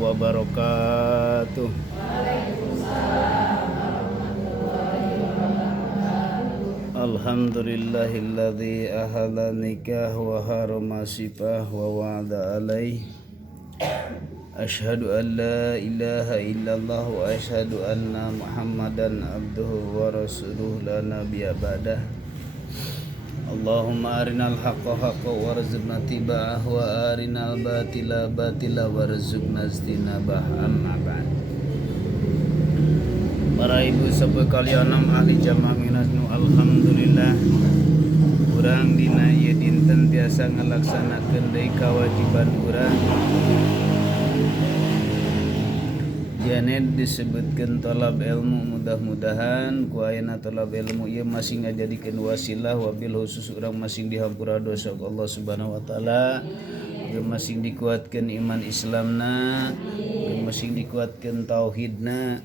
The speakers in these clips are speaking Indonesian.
wabarakatuh. Alhamdulillahilladzi ahala nikah wa harama sifah wa wa'ada alaih. Ashhadu an la ilaha illallah wa ashhadu anna muhammadan abduhu wa rasuluh la nabiyya ba'dah. Allahumma arinal haqqa haqqa warzuqna tiba'ah wa arinal batila batila warzuqna istinabah, amma ba'd. Para ibu sahabat kalian ahli jamaah minasnu, alhamdulillah urang dina ieu dinten biasa ngalaksanakeun deui kewajiban urang. Janet disebutkan tolab ilmu, mudah-mudahan ku ayeuna tolab ilmu ieu masih ngajadikeun wasilah wabil khusus urang masing dihampura dosa Allah Subhanahu wa taala, ieu masing dikuatkeun iman Islamna, ieu masing dikuatkeun tauhidna,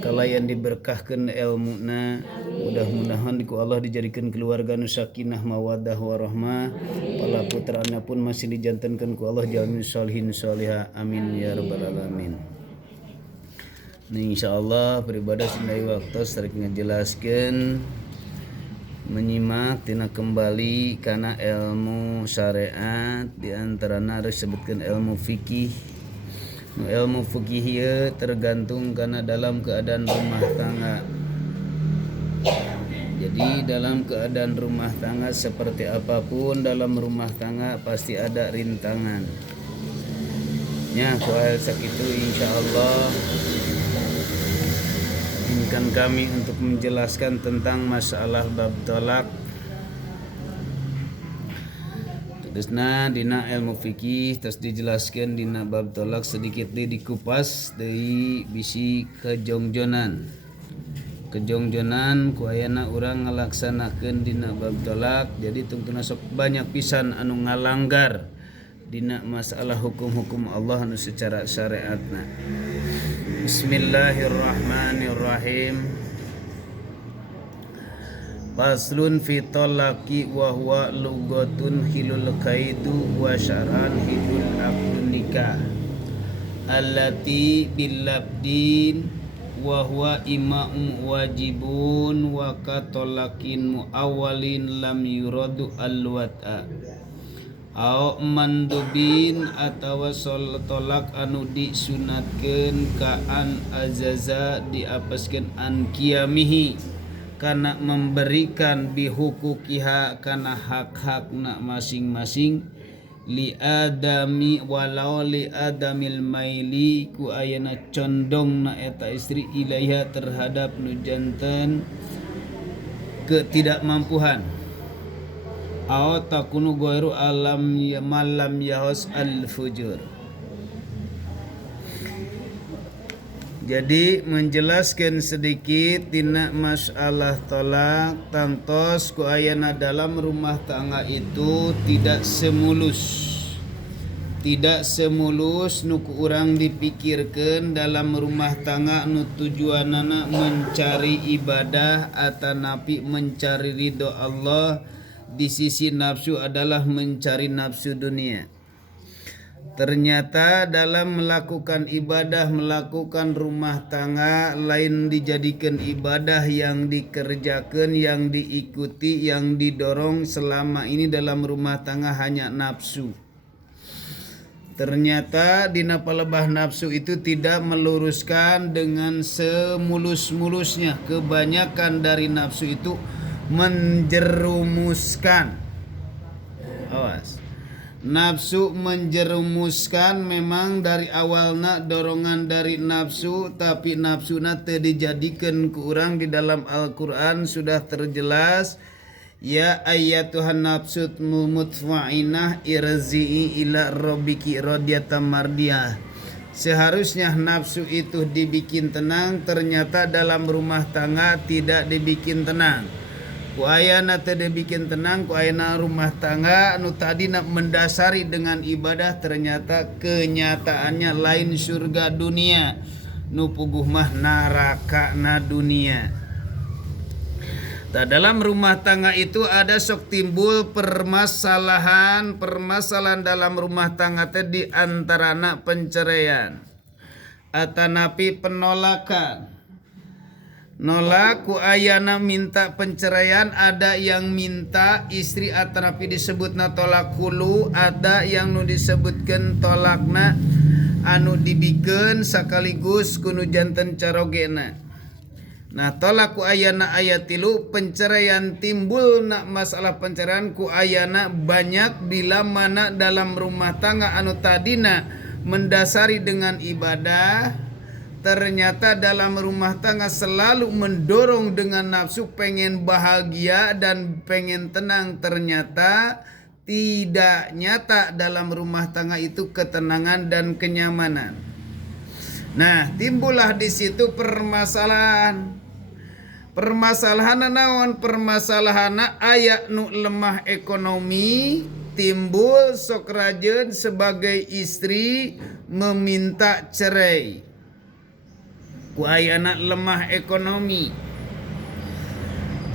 kalayan diberkahkeun ilmuna, mudah-mudahan ku Allah dijadikeun keluarga nu sakinah mawaddah warahmah, pala putrana pun masih dijantenkeun ku Allah jalmi sholihin sholihah, amin ya rabbal alamin. Insyaallah beribadah sindai waktu sedek ngejelaskeun menyimak tina kembali kana ilmu syariat, di antarana disebutkeun ilmu fikih. Ilmu fikih ieu tergantung kana dalam keadaan rumah tangga. Jadi dalam keadaan rumah tangga seperti apapun dalam rumah tangga pasti ada rintangan. Nya kual sakitu insyaallah izinkan kami untuk menjelaskan tentang masalah bab tolak. Terusna dina ilmu fikih terus dijelaskan dina bab tolak sedikit dikupas deui bisi kejongjonan. Kejongjonan ku ayeuna urang ngalaksanakeun dina bab tolak, jadi tungtuna sok banyak pisan anu ngalanggar dina masalah hukum-hukum Allah anu secara syariatna. Bismillahirrahmanirrahim. Faslun fi talaqi wa huwa lugatun hilul kaidu wa syar'an hilul aqdun nikah allati bil labdin wa huwa imam wajibun wa katalaqin muawwalin lam yuradu al-wat'a au mandubin atawa sol tolak anu disunatkeun ka an azaza diapaskeun an qiyamihi kana memberikan bihukukiha kana hak-hakna masing-masing li adami walau li adamil maili ku ayana condongna eta istri ilaiha terhadap nu janten ketidakmampuan aw takunu ghairu alam ya malam yahus al fujur. Jadi menjelaskan sedikit tina masalah tolak tangtos ku ayana dalam rumah tangga itu tidak semulus nu ku urang dipikirkeun dalam rumah tangga nu tujuanana mencari ibadah atanapi mencari ridho Allah. Di sisi nafsu adalah mencari nafsu dunia. Ternyata dalam melakukan ibadah, melakukan rumah tangga, lain dijadikan ibadah yang dikerjakan, yang diikuti, yang didorong selama ini dalam rumah tangga hanya nafsu. Ternyata dina palebah nafsu itu tidak meluruskan dengan semulus-mulusnya. Kebanyakan dari nafsu itu menjerumuskan. Awas. Nafsu menjerumuskan memang dari awalna dorongan dari nafsu, tapi nafsuna teu dijadikeun ku urang di dalam Al-Qur'an sudah terjelas ya ayyatuhan nafsut mutmainnah irzi'i ila rabbiki radiyatan mardiyah. Seharusnya nafsu itu dibikin tenang, ternyata dalam rumah tangga tidak dibikin tenang. Ku ayana teu dibikin tenang, ku ayana rumah tangga anu tadi nak mendasari dengan ibadah, ternyata kenyataannya lain surga dunia, nu puguh mah neraka na dunia. Dalam rumah tangga itu ada sok timbul permasalahan dalam rumah tangga teh di antarana penceraian. atanapi penolakan. Nolak ku ayana minta penceraian, ada yang minta istri atanapi disebutna tolak hulu, ada yang nu disebutkan tolakna anu dibikeun sakaligus kuno janten carogena. Nah, tolak ku ayana ayat 3 penceraian timbul na masalah penceraian ku ayana banyak bila mana dalam rumah tangga anu tadina mendasari dengan ibadah, ternyata dalam rumah tangga selalu mendorong dengan nafsu pengen bahagia dan pengen tenang, ternyata tidak nyata dalam rumah tangga itu ketenangan dan kenyamanan. Nah, timbullah di situ permasalahan. Permasalahan naon? Permasalahan aya nu lemah ekonomi timbul sok rajeun sebagai istri meminta cerai. Ku ayana lemah ekonomi.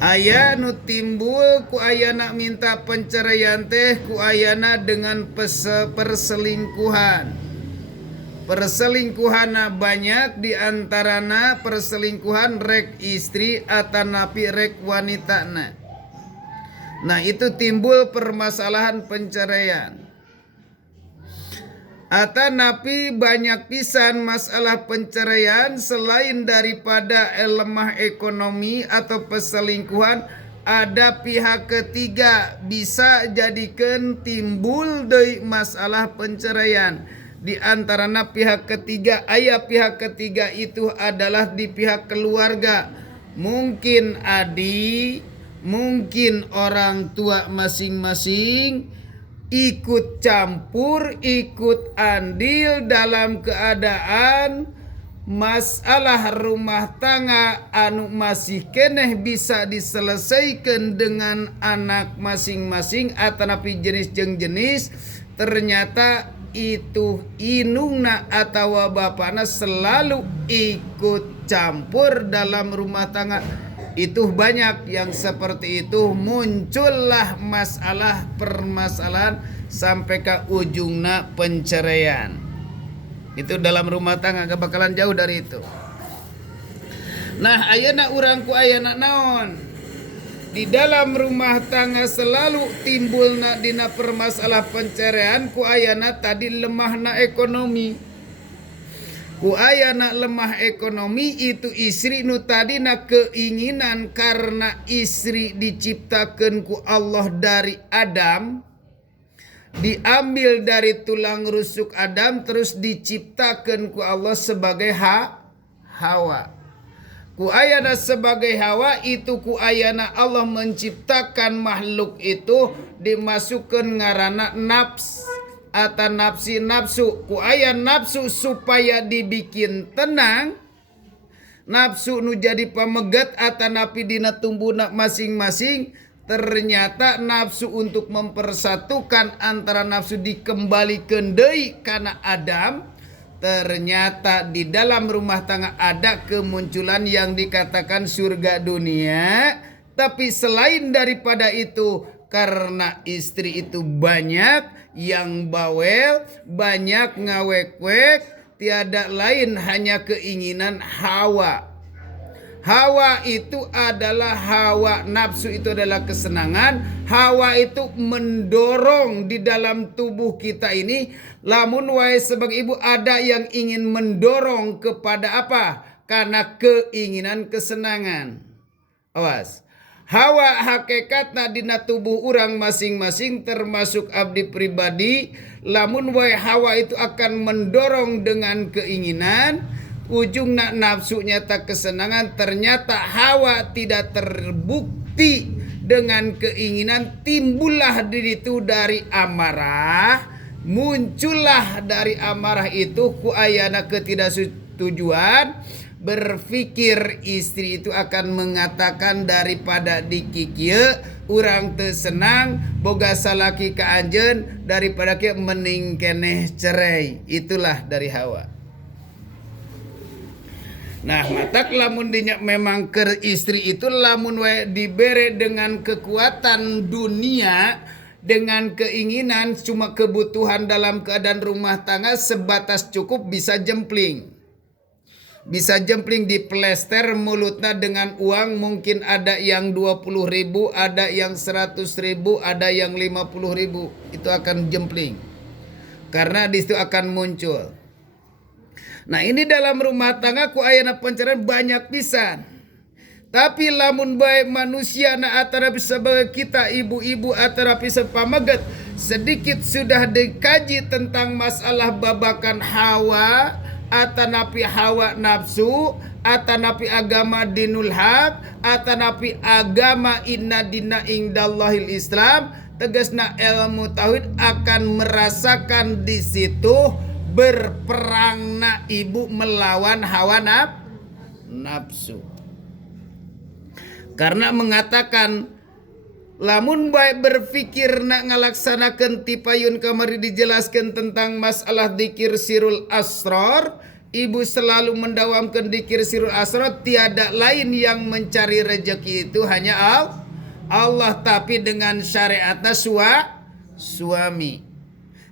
Aya nu timbul ku ayana minta penceraian teh ku ayana dengan perselingkuhan. Perselingkuhanna banyak, diantarana perselingkuhan rek istri atanapi rek wanitana. Nah, itu timbul permasalahan penceraian. Atanapi banyak pisan masalah penceraian selain daripada lemah ekonomi atau perselingkuhan, ada pihak ketiga bisa jadikan timbul deui masalah penceraian. Di antarana pihak ketiga, pihak ketiga itu adalah di pihak keluarga. Mungkin adik, mungkin orang tua masing-masing ikut campur, ikut andil dalam keadaan masalah rumah tangga anu masih keneh bisa diselesaikan dengan anak masing-masing atanapi jenis jeung jenis, ternyata itu inungna atawa bapana selalu ikut campur dalam rumah tangga. Itu banyak yang seperti itu, muncullah masalah permasalahan sampai ke ujungna penceraian. Itu dalam rumah tangga, gak bakalan jauh dari itu. Nah, ayeuna urang ku ayana naon? Di dalam rumah tangga selalu timbulna dina permasalah penceraian ku ayana tadi lemahna ekonomi. Ku ayana lemah ekonomi itu istri nu tadina keinginan karena istri diciptakeun ku Allah dari Adam, diambil dari tulang rusuk Adam terus diciptakeun ku Allah sebagai Hawa. Ku ayana sebagai Hawa itu ku ayana Allah menciptakan makhluk itu dimasukkan ngaranna atau nafsu. Ku aya nafsu supaya dibikin tenang, nafsu nu jadi pamegat atanapi dina tumbuna masing-masing. Ternyata nafsu untuk mempersatukan antara nafsu dikembalikan deui kana Adam. Ternyata di dalam rumah tangga ada kemunculan yang dikatakan surga dunia. Tapi selain daripada itu, karena istri itu banyak yang bawel, banyak ngawek-wek, tiada lain hanya keinginan Hawa. Hawa itu adalah hawa, nafsu itu adalah kesenangan. Hawa itu mendorong di dalam tubuh kita ini. Lamun wae sebagai ibu ada yang ingin mendorong kepada apa? Karena keinginan kesenangan. Awas. Hawa hakikatna dina tubuh orang masing-masing termasuk abdi pribadi. Lamun wae hawa itu akan mendorong dengan keinginan, ujungna nafsunya tak kesenangan. Ternyata hawa tidak terbukti dengan keinginan, timbullah diri itu dari amarah. Muncullah dari amarah itu ku ayana ketidaksetujuan. Berpikir istri itu akan mengatakan daripada dikikieu urang teu senang boga salaki ka anjeun daripada kieu mending keneh cerai. Itulah dari Hawa. Nah, matak lamun dinya memang ke istri itu lamun we dibere dengan kekuatan dunia, dengan keinginan cuma kebutuhan dalam keadaan rumah tangga sebatas cukup bisa jempling. Bisa jempling di plester mulutnya dengan uang, mungkin ada yang 20.000, ada yang 100.000, ada yang 50.000. Itu akan jempling. Karena di situ akan muncul. Nah ini dalam rumah tangga ku ayana pancaran banyak pisan. Tapi lamun baik manusia na atarapi sebagai kita ibu-ibu atarapi sepamagat sedikit sudah dikaji tentang masalah babakan Hawa, atanapi hawa nafsu, atanapi agama dinul haq, atanapi agama inna dina indallahil Islam, tegasna ilmu tauhid akan merasakan di situ berperangna ibu melawan hawa nafsu. Karena mengatakan lamun baik berfikir nak ngalaksanakan tipayun kamari dijelaskan tentang masalah dikir sirul asrar, ibu selalu mendawamkan dikir sirul asrar, tiada lain yang mencari rezeki itu hanya Allah, tapi dengan syariatnya suami.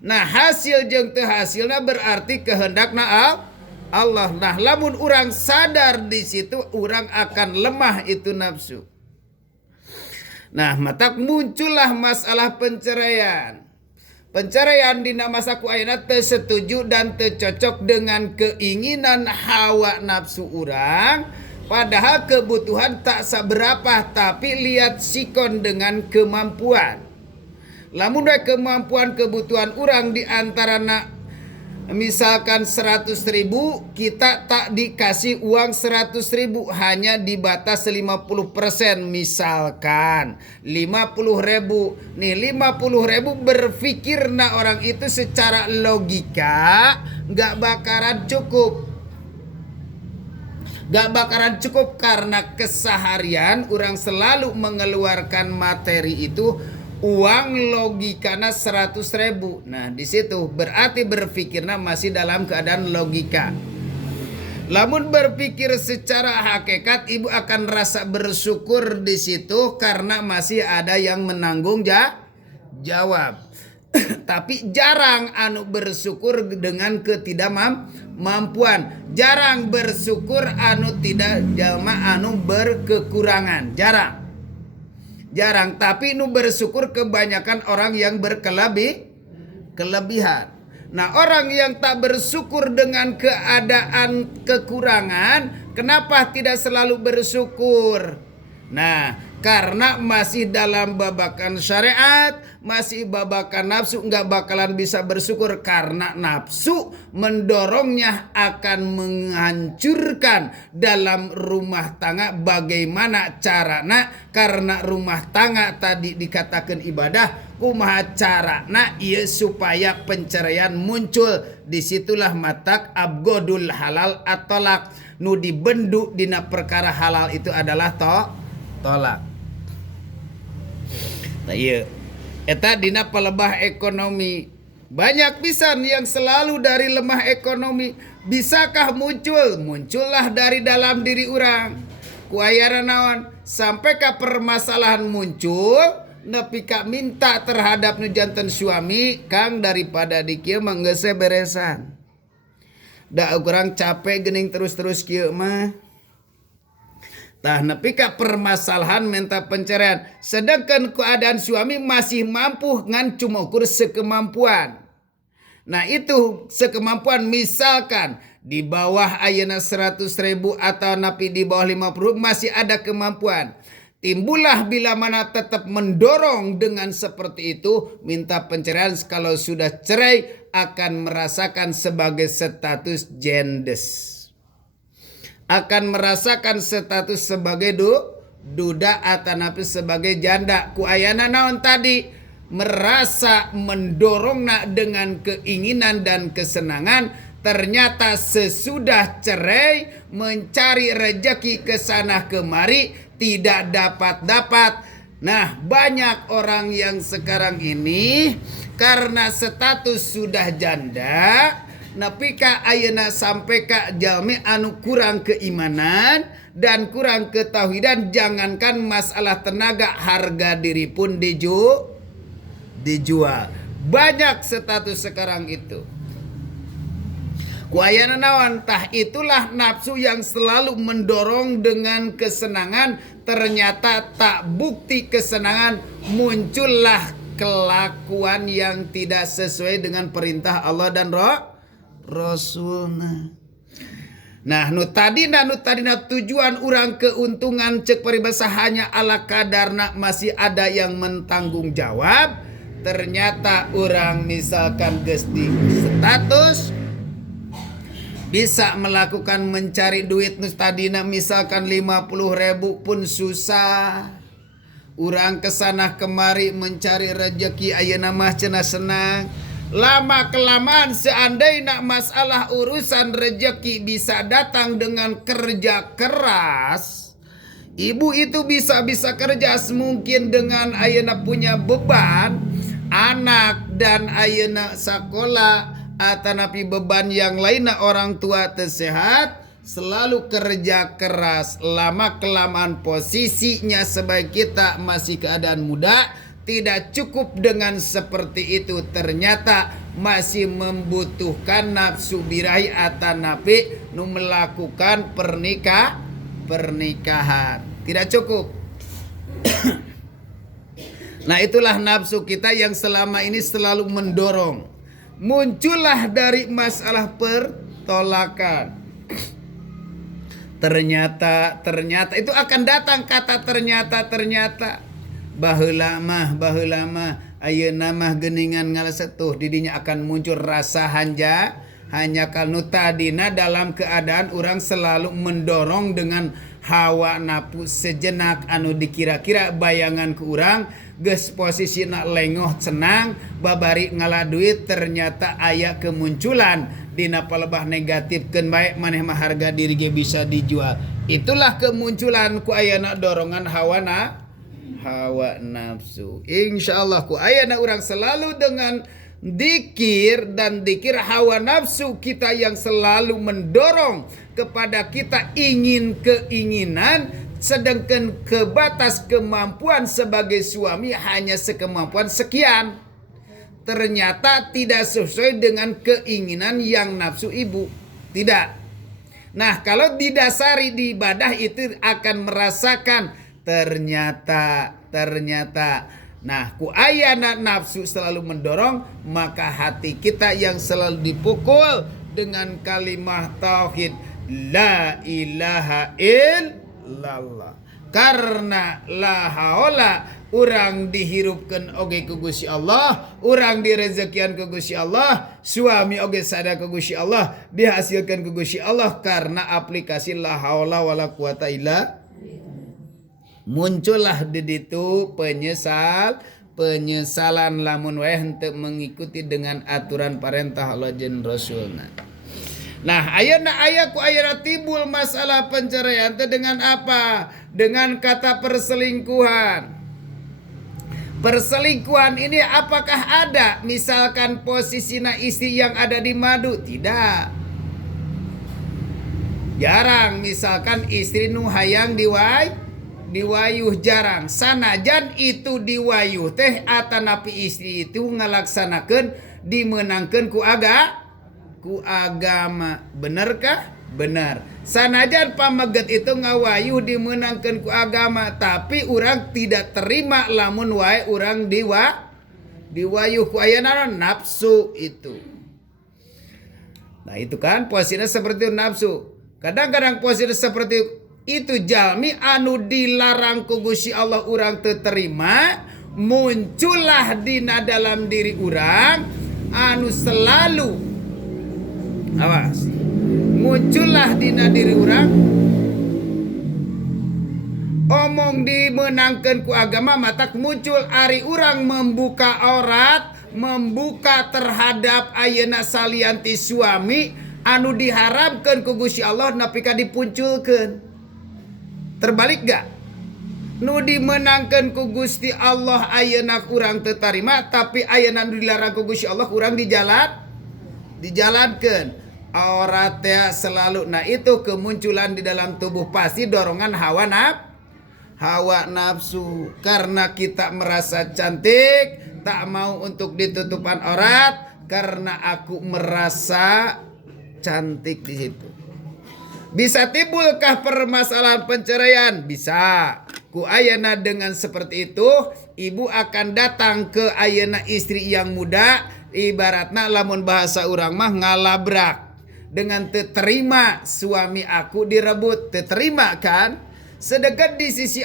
Nah hasil jeung teu hasilna berarti kehendakna Allah. Nah lamun orang sadar di situ, orang akan lemah itu nafsu. Nah mata muncullah masalah penceraian. Penceraian dina masa ku ayeuna teu setuju dan teu cocok dengan keinginan hawa nafsu orang. Padahal kebutuhan tak seberapa, tapi lihat sikon dengan kemampuan. Lamun kemampuan kebutuhan orang di antarana misalkan 100.000, kita tak dikasih uang 100.000, hanya dibatas 50%. Misalkan 50.000. Nih 50.000 berpikir nah orang itu secara logika gak bakaran cukup. Gak bakaran cukup karena keseharian orang selalu mengeluarkan materi itu uang logikana 100.000. Nah di situ berarti berpikirnya masih dalam keadaan logika. Lamun berpikir secara hakikat, ibu akan rasa bersyukur di situ karena masih ada yang menanggung jawab. Tapi jarang anu bersyukur dengan ketidakmampuan. Jarang bersyukur anu tidak jalma anu berkekurangan. Jarang, tapi nu bersyukur kebanyakan orang yang kelebihan. Nah orang yang tak bersyukur dengan keadaan kekurangan, kenapa tidak selalu bersyukur? Nah karena masih dalam babakan syariat, masih babakan nafsu, nggak bakalan bisa bersyukur karena nafsu mendorongnya akan menghancurkan dalam rumah tangga. Bagaimana carana? Karena rumah tangga tadi dikatakan ibadah, kumaha carana iya supaya penceraian muncul. Disitulah matak abgodul halal atolak, nu dibendu dina perkara halal itu adalah tolak. Nah iya, eta dina pelebah ekonomi. Banyak pisan yang selalu dari lemah ekonomi. Bisakah muncul? Muncullah dari dalam diri orang. Kuayana naon? Sampai ke permasalahan muncul, nepi ka minta terhadap nu janten suami, Kang daripada di kieu mah geus beresan. Da urang capek geuning terus-terus kieu mah. Tah nepi ka permasalahan minta penceraian, sedangkan keadaan suami masih mampu ngan cuma ukur sekemampuan. Nah itu sekemampuan, misalkan di bawah ayeuna 100.000 atau napi di bawah 50 masih ada kemampuan. Timbullah bila mana tetap mendorong dengan seperti itu, minta penceraian. Kalau sudah cerai akan merasakan sebagai status jendes. Akan merasakan status sebagai duda atau napi sebagai janda. Ku ayana naon tadi? Merasa mendorong nak dengan keinginan dan kesenangan. Ternyata sesudah cerai mencari rejeki kesana kemari tidak dapat. Nah banyak orang yang sekarang ini karena status sudah janda, nepi ka ayeuna sampai ka jalmi anu kurang keimanan dan kurang ketauhidan, jangankan masalah tenaga, harga diri pun dijual. Banyak status sekarang itu. Ku ayana naon tah itulah nafsu yang selalu mendorong dengan kesenangan, ternyata tak bukti kesenangan, muncullah kelakuan yang tidak sesuai dengan perintah Allah dan Rasulna. Nah, nu tadina tujuan urang keuntungan cek paribasa hanya ala kadarna masih ada yang mentanggung jawab. Ternyata orang misalkan geus di status bisa melakukan mencari duit nu tadina misalkan 50.000 pun susah. Urang kesana kemari mencari rezeki ayeuna mah cenah senang. Lama kelamaan seandainya masalah urusan rezeki bisa datang dengan kerja keras, ibu itu bisa kerja mungkin dengan ayeuna punya beban anak dan ayeuna sekolah atanapi beban yang lainnya orang tua tersehat, selalu kerja keras. Lama kelamaan posisinya sebagai kita masih keadaan muda, tidak cukup dengan seperti itu, ternyata masih membutuhkan nafsu birahi atanapi nu melakukan pernikahan. Tidak cukup. Nah, itulah nafsu kita yang selama ini selalu mendorong. Muncullah dari masalah pertolakan. Ternyata itu akan datang kata ternyata. Baheula mah ayeuna mah geuningan ngalesetuh didinya akan muncul rasa hanya kanu tadina dalam keadaan orang selalu mendorong dengan hawa nafsu sejenak anu dikira-kira bayangan ke urang geus posisina lengoh cenang babari ngala duit, ternyata aya kemunculan dina palebah negatifkeun bae maneh mah harga diri ge bisa dijual. Itulah kemunculan ku ayana dorongan hawa nafsu. Insyaallah ku ayana urang selalu dengan dikir hawa nafsu kita yang selalu mendorong kepada kita keinginan, sedangkan kebatas kemampuan sebagai suami hanya sekemampuan sekian. Ternyata tidak sesuai dengan keinginan yang nafsu ibu. Tidak. Nah, kalau didasari di ibadah itu akan merasakan ternyata. Nah, ku ayana nafsu selalu mendorong, maka hati kita yang selalu dipukul dengan kalimah tauhid la ilaha illallah. Karena la haula urang dihirupkeun oge ku Gusti Allah, urang direzekian ku Gusti Allah, suami oge sada ku Gusti Allah, dihasilkan ku Gusti Allah karena aplikasi la haula wala quwata illa. Muncullah di ditu penyesalan lamun wae henteu mengikuti dengan aturan perintah Allah jeung Rasulna. Nah, ayeuna aya ku ayeuna timbul masalah penceraian teh dengan apa? Dengan kata perselingkuhan. Perselingkuhan ini apakah ada? Misalkan posisina istri yang ada di madu? Tidak. Jarang misalkan istri nu hayang diwayuh jarang. Sanajan itu diwayuh teh atanapi istri itu ngalaksanakeun dimenangkeun ku agama. Benarkah? Benar. Sanajan pameget itu ngawayuh dimenangkeun ku agama, tapi urang tidak terima lamun wae urang diwayuh ku aya nafsu itu. Nah, itu kan posisinya seperti nafsu. Kadang-kadang posisi seperti itu jalmi anu dilarang ku Gusti Allah urang teu terima, muncullah dina dalam diri urang anu selalu awas. Muncullah dina diri urang omong dimenangkeun ku agama, matak muncul ari urang membuka aurat, membuka terhadap ayeuna salianti suami anu diharamkeun ku Gusti Allah napika dipunculkeun. Terbalik gak? Nu dimenangkan ku Gusti Allah ayeuna urang teu tarima, tapi ayeuna nu dilarang ku Gusti Allah urang dijalankeun. Aurat teh selalu, nah itu kemunculan di dalam tubuh pasti dorongan hawa nafsu. Karena kita merasa cantik, tak mau untuk ditutupan aurat, karena aku merasa cantik di situ. Bisa timbulkah permasalahan perceraian? Bisa. Ku ayeuna dengan seperti itu, ibu akan datang ke ayeuna istri yang muda, ibaratna lamun bahasa urang mah ngalabrak. Dengan terima suami aku direbut, terima kan? Sedangkan di sisi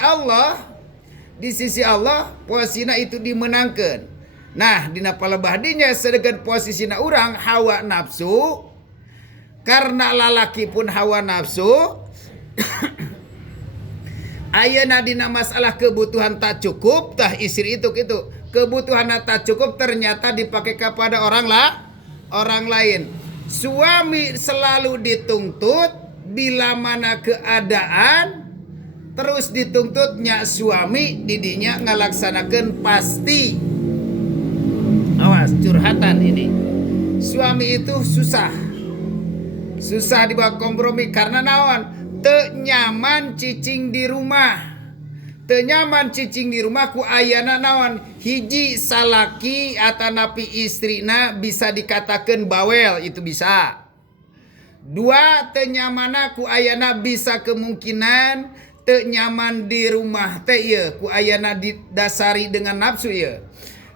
Allah posisinya itu dimenangkan. Nah, dina palebahdinya sedangkan posisinya orang hawa nafsu. Karena lalaki pun hawa nafsu. Ayeuna dina masalah kebutuhan tak cukup, tah istri itu gitu. Kebutuhan tak cukup ternyata dipakai kepada orang lain. Suami selalu dituntut bila mana keadaan terus dituntutnya suami didinya ngalaksanakan pasti. Awas curhatan ini. Suami itu susah dibawa kompromi karena naon? Teu nyaman cicing di rumah. Teu nyaman cicing di rumah ku ayana naon? Hiji salaki atanapi istrina bisa dikatakan bawel, itu bisa. Dua, teu nyamana ku ayana bisa kemungkinan teu nyaman di rumah teh ieu ku ayana didasari dengan nafsu ieu.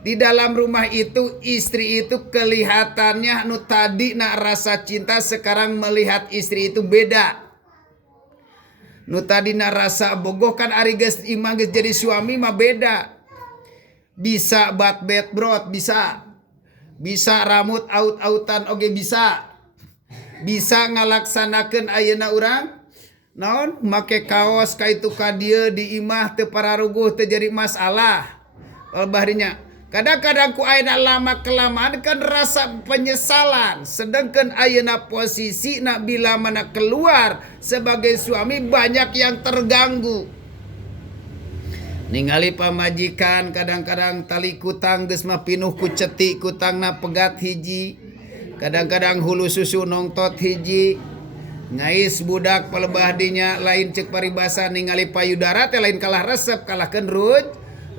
Di dalam rumah itu istri itu kelihatannya nu tadi nak rasa cinta sekarang melihat istri itu beda. Nu tadi nak rasa bogoh kan ari geus imah geus jadi suami mah beda. Bisa bat bet brot bisa. Bisa rambut aut-autan oge bisa. Bisa ngalaksanakeun ayeuna urang naon make kaos ka itu ka dieu di imah teu pararuguh teu jadi masalah. Baharinya kadang-kadang ku ayeuna lama kelamaan kan rasa penyesalan. Sedangkan ayeuna posisi nak bila mana keluar sebagai suami banyak yang terganggu. Ningali pamajikan kadang-kadang tali kutang geus mah pinuh ku cetik kutangna pegat hiji. Kadang-kadang hulu susu nongtot hiji. Ngais budak palebah dinya lain cek paribasa ningali payudara teh lain kalah resep kalahkeun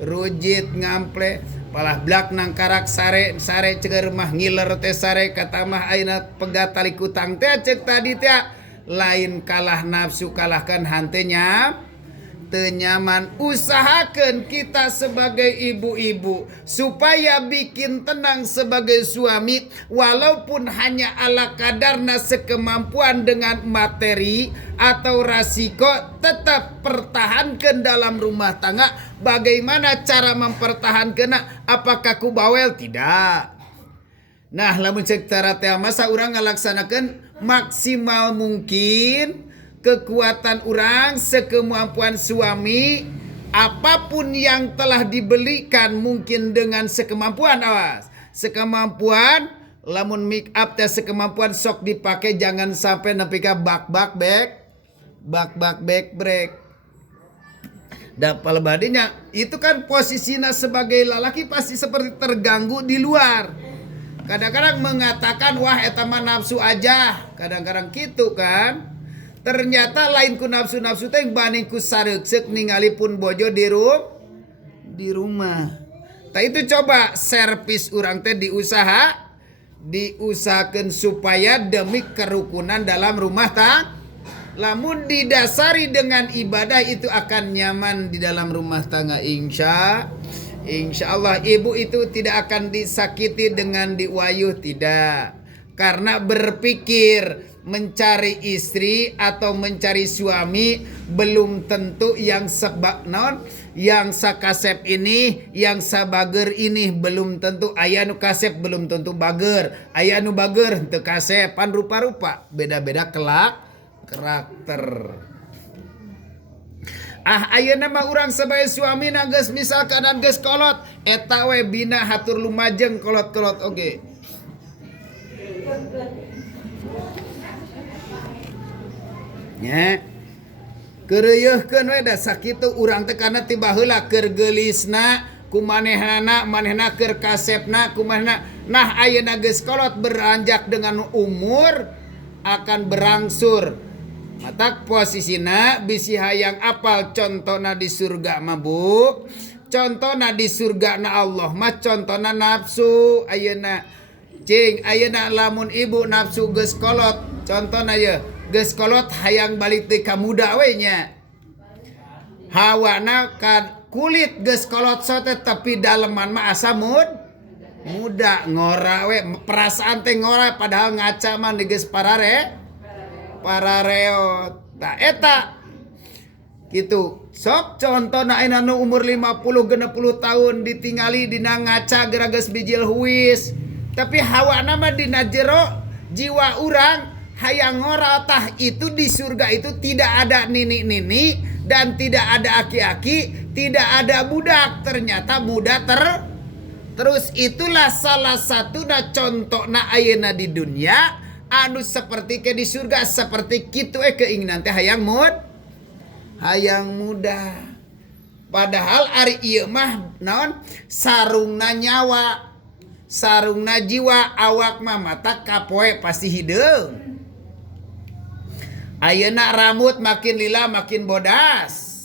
rujit ngample. Palah blak nang karak sare ceger mah ngiler teh sare kata mah ayeuna pegat tali kutang teh cek tadi teh lain kalah nafsu kalahkan hantenya teu nyaman. Usahakeun kita sebagai ibu-ibu supaya bikin tenang sebagai suami walaupun hanya ala kadarna sekemampuan dengan materi atau rasiko tetap pertahankan dalam rumah tangga. Bagaimana cara mempertahankan? Apakah ku bawel? Tidak. Nah, lamun cek cara teh masa urang ngalaksanakeun maksimal mungkin kekuatan orang sekemampuan suami apapun yang telah dibelikan mungkin dengan sekemampuan. Awas sekemampuan lamun make up teh sekemampuan sok dipakai jangan sampai nepi ka bak break. Dan palebadinya itu kan posisinya sebagai lelaki pasti seperti terganggu di luar. Kadang-kadang mengatakan wah eta mah nafsu aja. Kadang-kadang gitu kan. Ternyata lain ku nafsu-nafsu teh banding ku sareuk ningali pun bojo di rumah. Tah itu coba servis urang teh diusahakeun supaya demi kerukunan dalam rumah tangga. Lamun didasari dengan ibadah itu akan nyaman di dalam rumah tangga insya Allah. Ibu itu tidak akan disakiti dengan diwayuh, tidak. Karena berpikir mencari istri atau mencari suami belum tentu yang yang sakasep ini, yang sabager ini belum tentu. Aya nu kasep belum tentu bager, aya nu bager teu kasepan rupa-rupa, beda-beda karakter. Ayeuna mah urang sebagai suami na geus misalkan geus kolot eta we bina hatur lumajeng kolot-kolot oge. Nya keureuyeukkeun we da sakitu urang teh kana tiba heula keur geulisna ku manehna keur kasepna ku manehna. Nah ayeuna geus kolot beranjak dengan umur akan berangsur. Matak posisina bisi hayang apal contona di surga mah Bu. Contona di surga na Allah mah contona nafsu ayeuna. Cing ayeuna lamun ibu nafsu geus kolot, contohna ye geus kolot hayang balik teh ka muda we nya. Hawana ka kulit geus kolot sote tapi daleman mah asa muda ngora we perasaan teh ngora padahal ngaca mah geus parareot. Tah eta gitu. Sok contohna ayeuna nu umur 50 60 tahun ditingali dina ngaca geura geus bijil huis. Tapi hawana mah dina jero jiwa urang hayang ngora tah itu di surga itu tidak ada nini-nini dan tidak ada aki-aki, tidak ada budak. Ternyata muda terus itulah salah satu contohna ayeuna di dunia anu seperti ke di surga seperti kitu keinginan teh hayang muda. Padahal ari ieu mah naon sarungna nyawa, sarungna jiwa, awak mah mata kapoe pasti hideung. Ayeuna rambut makin lila makin bodas.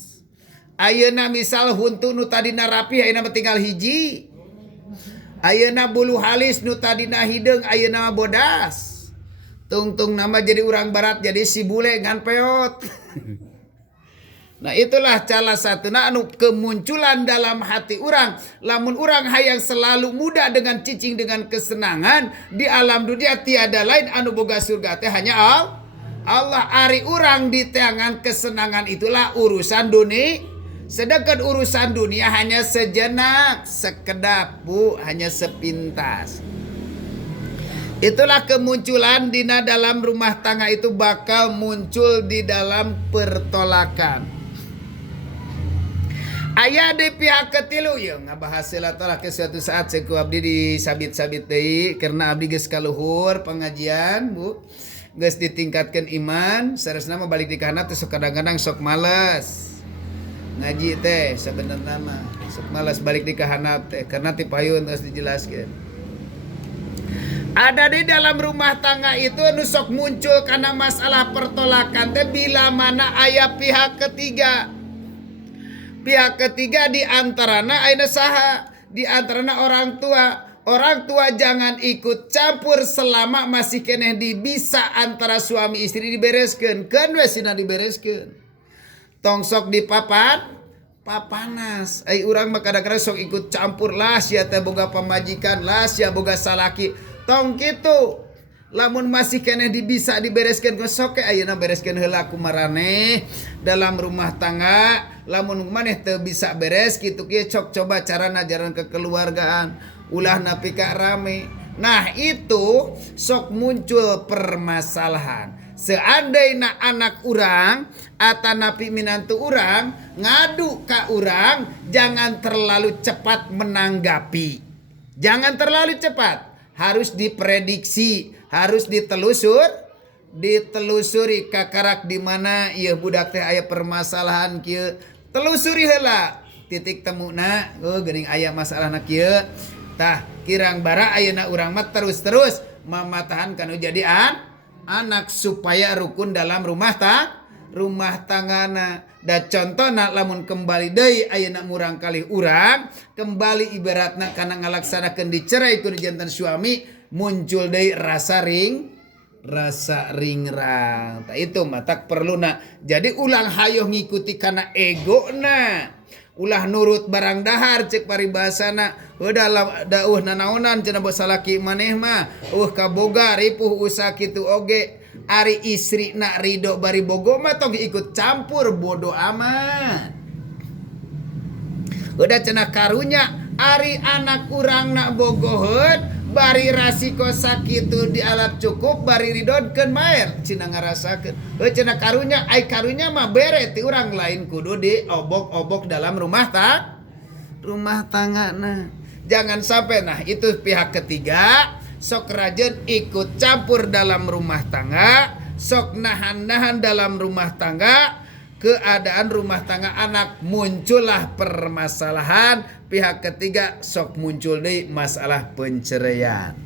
Ayeuna misal huntu nu tadina rapi ayeuna mah tinggal hiji. Ayeuna bulu halis nu tadina hideung ayeuna mah bodas. Tungtung nama jadi urang barat jadi si bule ngan peot. Nah itulah salah satuna anu kemunculan dalam hati urang. Lamun urang hayang selalu muda dengan cicing dengan kesenangan di alam dunia tiada lain anu boga surga teh hanya Allah. Ari urang di tangan kesenangan itulah urusan dunia. Sedangkan urusan dunia hanya sejenak, sekedap bu, hanya sepintas. Itulah kemunculan dina dalam rumah tangga itu bakal muncul di dalam pertolakan. Aya di pihak ketilu ya ngabahas tolak ke suatu saat seku abdi disabit-sabit deui karena abdi geus kaluhur pengajian bu geus ditingkatkan iman saresna mah balik di kana teh sok kadang-kadang sok males ngaji teh sebenarnya mah sok males balik di kahanap teh karena ti payun geus dijelaskeun. Ada di dalam rumah tangga itu anu sok muncul karena masalah pertolakan teh bila mana aya pihak ketiga. Pihak ketiga di antarana ayeuna saha? Di antarana orang tua. Orang tua jangan ikut campur selama masih keneh dibisa antara suami istri dibereskeun. Keun we sina dibereskeun. Tong sok papanas. Ai urang mah kadang-kadang sok ikut campur lah sia teh boga pamajikan lah sia boga salaki. Tong kitu. Lamun masih keneh dibisa dibereskeun sok ayeuna bereskeun heula ku maraneh dalam rumah tangga. Lamun maneh teu bisa beres kitu kieu cok coba cara najaran kekeluargaan ulah napi ka rame. Nah itu sok muncul permasalahan. Seandainya anak urang atanapi minantu urang ngadu ka urang jangan terlalu cepat menanggapi. Jangan terlalu cepat. Harus diprediksi, harus ditelusuri kakarak di mana ieu budak teh aya permasalahan kieu. Telusuri heula titik temuna, geuning aya masalahna kieu. Tah kirang bara ayeuna urang mah terus mamatahan kanu jadi anak supaya rukun dalam rumah tanggana. Da contona lamun kembali deui ayeuna murang kalih urang kembali ibaratna kana ngalaksanakeun dicerai ku jantan suami muncul deui rasa ringrang. Tah itu matak perluna. Jadi ulang hayo ngikuti kana egona. Ulah nurut barang dahar cek paribasana. Dauh nanaonan cenah bos salaki maneh mah. Kaboga ripuh usaha kitu oge. Ari istri nak ridho bari bogo mah tong ikut campur bodo amat. Udah cenah karunya ari anak urang nak bogoheun bari rasiko sakitu dialap cukup bari ridodkeun maer cenah ngarasakeun. Cenah karunya ai karunya mah bere ti urang lain kudu diobok-obok dalam rumah tangga. Nah, jangan sampai nah itu pihak ketiga sok rajin ikut campur dalam rumah tangga, sok nahan-nahan dalam rumah tangga, keadaan rumah tangga anak muncullah permasalahan, pihak ketiga sok muncul deui masalah penceraian.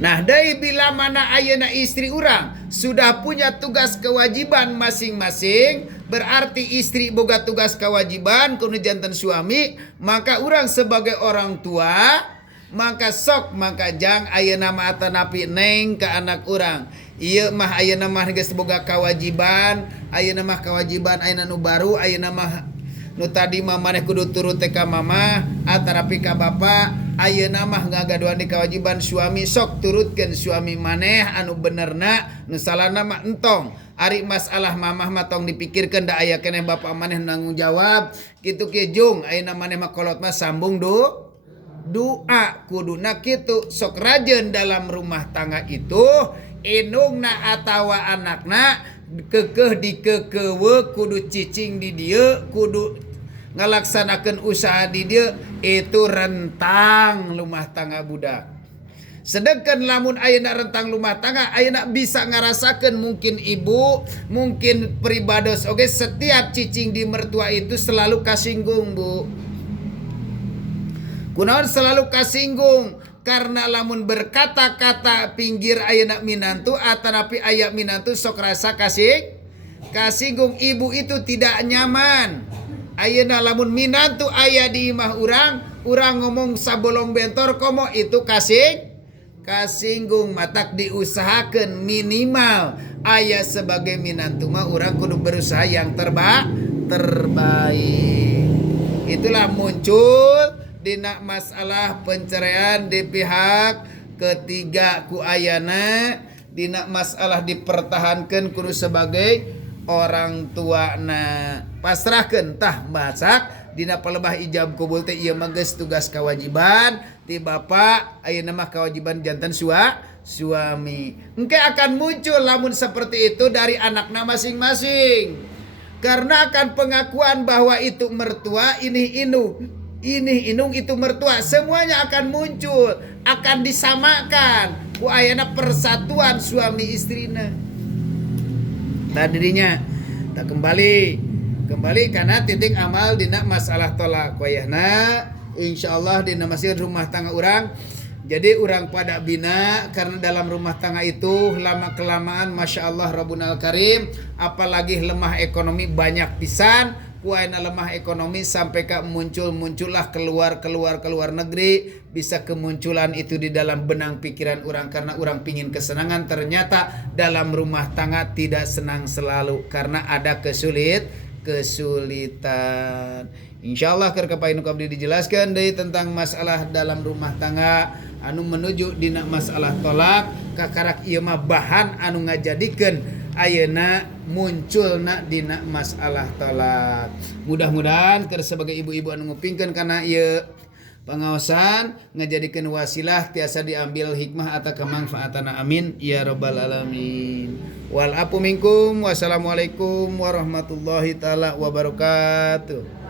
Nah, deui bila mana ayeuna istri urang sudah punya tugas kewajiban masing-masing, berarti istri boga tugas kewajiban kudu janten suami, maka urang sebagai orang tua maka sok maka jang ayeuna mah atanapi neng ka anak urang. Ieu mah ayeuna mah geus boga kewajiban, ayeuna mah kewajiban ayeuna nu baru, ayeuna mah nu tadi mah maneh kudu turut teh ka mama atanapi ka bapa, ayeuna mah ngagaduhan di kewajiban suami sok turutkeun suami maneh anu benerna, nu salahna mah entong. Ari masalah mamah mah tong dipikirkeun da aya keneh bapa maneh nanggung jawab, kitu ke jung ayeuna maneh mah kolot mah sambung doa kuduna kitu sok rajeun dalam rumah tangga itu indungna atawa anakna keukeuh dikeukeuweuk kudu cicing di dieu kudu ngalaksanakeun usaha di dieu itu rentang rumah tangga budak. Sedangkan lamun ayeuna rentang rumah tangga ayeuna bisa ngarasakeun mungkin ibu mungkin pribados oke setiap cicing di mertua itu selalu kasinggung bu. Kunaon selalu kasinggung karena lamun berkata-kata pinggir ayeuna minantu atanapi aya minantu sok rasa kasinggung ibu itu tidak nyaman. Ayeuna lamun minantu aya di imah urang ngomong sabolong bentor komo itu kasinggung matak diusahakeun minimal aya sebagai minantu mah urang kudu berusaha yang terbaik. Itulah muncul dina masalah penceraian di pihak ketiga ku ayana dina masalah dipertahankan kudu sebagai orang tua pasrahkeun tah masak dina palebah ijab qabul teh ieu mah geus tugas kewajiban ti bapa ayeuna mah kewajiban janten suami engke akan muncul lamun seperti itu dari anakna masing-masing karena akan pengakuan bahwa itu mertua ini indung itu mertua semuanya akan muncul akan disamakan ku ayana persatuan suami istrina tadinya tak kembali karena titik amal dina masalah tolak wayahna insyaallah dina masih rumah tangga urang jadi urang pada bina karena dalam rumah tangga itu lama kelamaan Masya Allah Rabbunal Karim apalagi lemah ekonomi banyak pisan kuaina lemah ekonomi sampai ke muncullah keluar negeri bisa kemunculan itu di dalam benang pikiran orang karena orang pingin kesenangan ternyata dalam rumah tangga tidak senang selalu karena ada kesulitan. Insyaallah keur kapainu abdi dijelaskan deui tentang masalah dalam rumah tangga anu menuju dina masalah tolak kakarak ieu mah bahan anu ngajadikeun ayeuna munculna dina masalah tolak. Mudah-mudahan keur sebagai ibu-ibu anu ngupingkeun kana ieu pangaosan ngajadikeun wasilah tiasa diambil hikmah atau kemanfaatana amin ya rabbal alamin. Wal afu minkum wassalamualaikum warahmatullahi taala wabarakatuh.